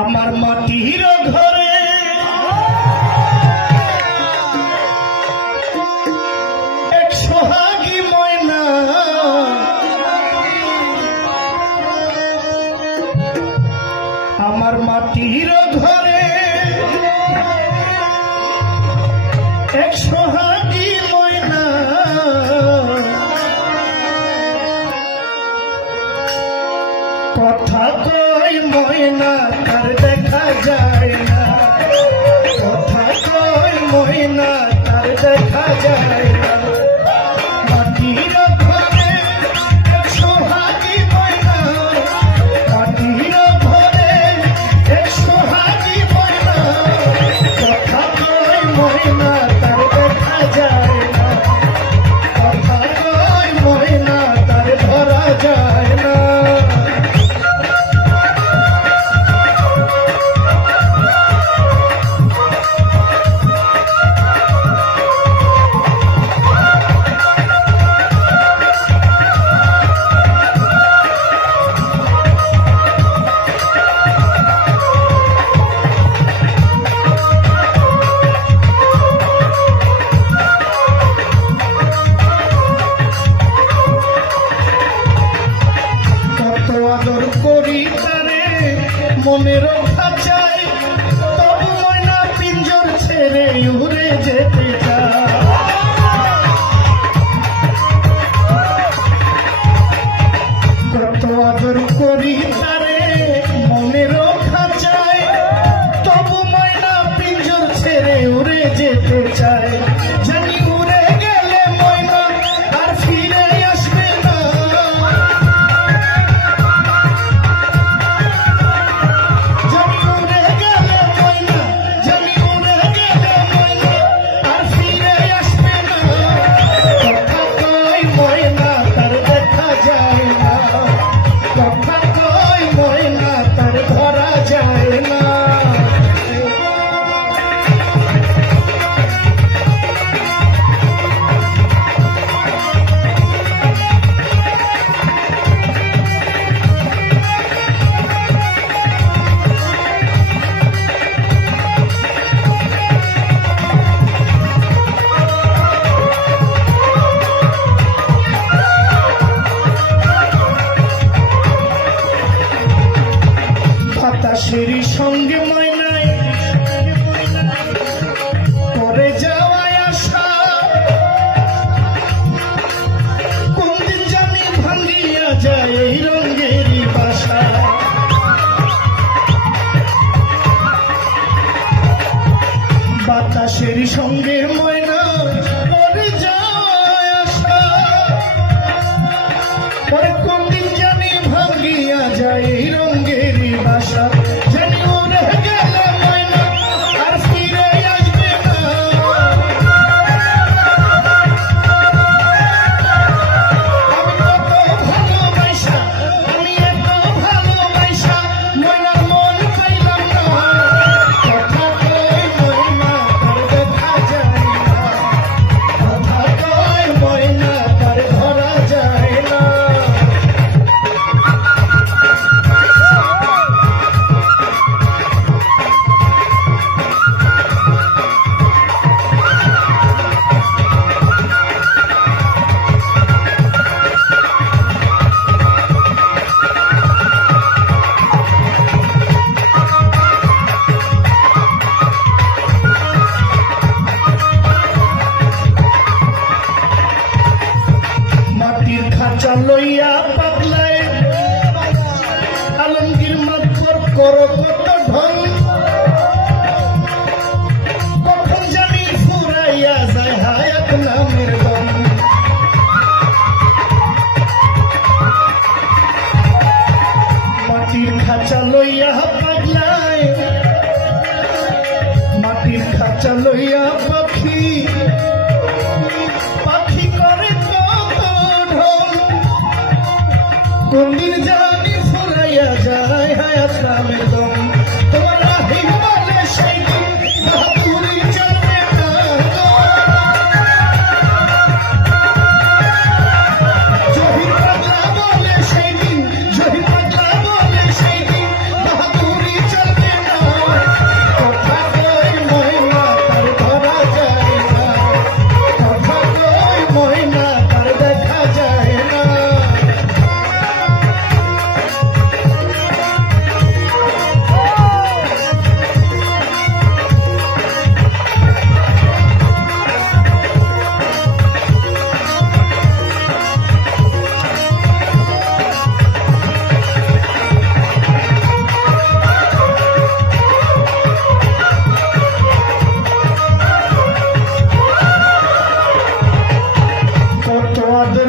আমার মাটির ঘরে। এক সোহাগী আমার মাটির ঘরে। কথা কই ময়না দেখা যায় না। কথা কই ময়না তার দেখা যায় না। যেতে কত আদর করি তারে মনের খাঁচায় তবু ময়না পিঞ্জর ছেড়ে উড়ে যেতে চায়। দাসের সঙ্গে মা السلام আমাদের